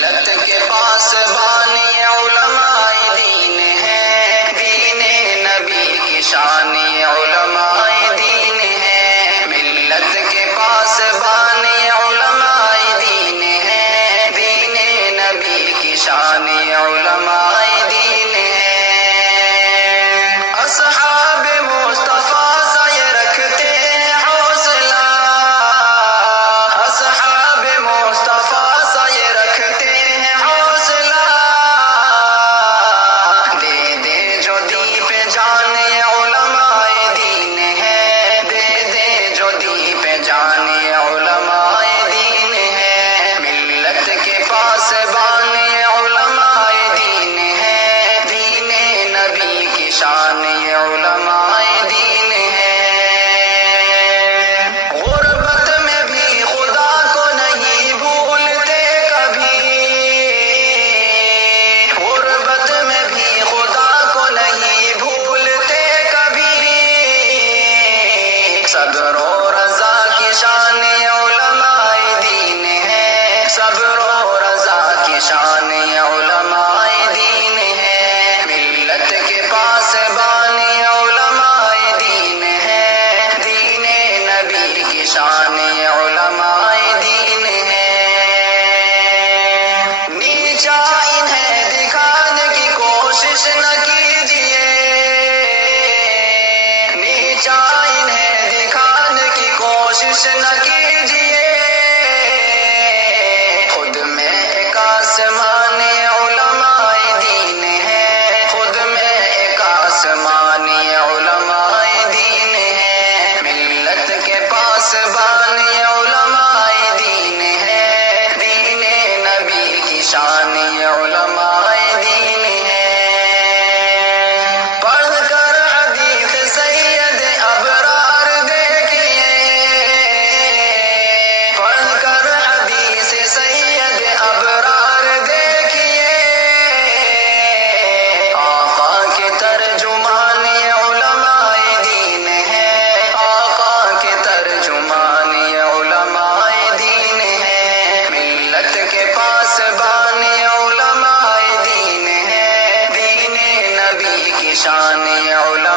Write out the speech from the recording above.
ملت کے پاسبان علماء دین ہیں، دین نبی کی شان علماء دین ہے۔ ملت کے پاسبان علماء دین ہیں، دین نبی کی شان علماء دین ہے۔ اصحاب مصطفیٰ سے یہ رکھتے ہیں حوصلہ، اصحاب مصطفیٰ سے یہ رکھتے ہیں حوصلہ، دے دے جو دی پہ جان علماء دین ہے، دے دے جو دی پہ جان علماء دین ہے۔ ملت کے پاسبان علماء دین ہے، دین نبی کی شان علماء دین ہے۔ غربت میں بھی خدا کو نہیں بھولتے کبھی، غربت میں بھی خدا کو نہیں بھولتے کبھی، صبر و رضا کی شان علماء دین ہے، صبر و رضا کی شان علماء دین ہے۔ ملت کے پاسبان علماء دین ہے، دین نبی کی شان علماء دین ہے۔ نیچا انہیں دکھانے کی کوشش نہ کیجیے، نیچا انہیں دکھانے کی کوشش نہ کیجیے، خود میں ایک آسمان علماء دین ہے، خود میں ایک آسمان علماء دین ہے۔ ملت کے پاسبان علماء دین ہے، دین نبی کی شان علماء دین ہے۔ پڑھ کر حدیث سید ابرار دیکھیے، پڑھ کر حدیث سید ابرار دیکھیے، آقا کے ترجمان علماء دین ہے، آقا کے ترجمان علماء دین ہے۔ ملت کے پاسبان علماء دین ہے، دین نبی کی شان علماء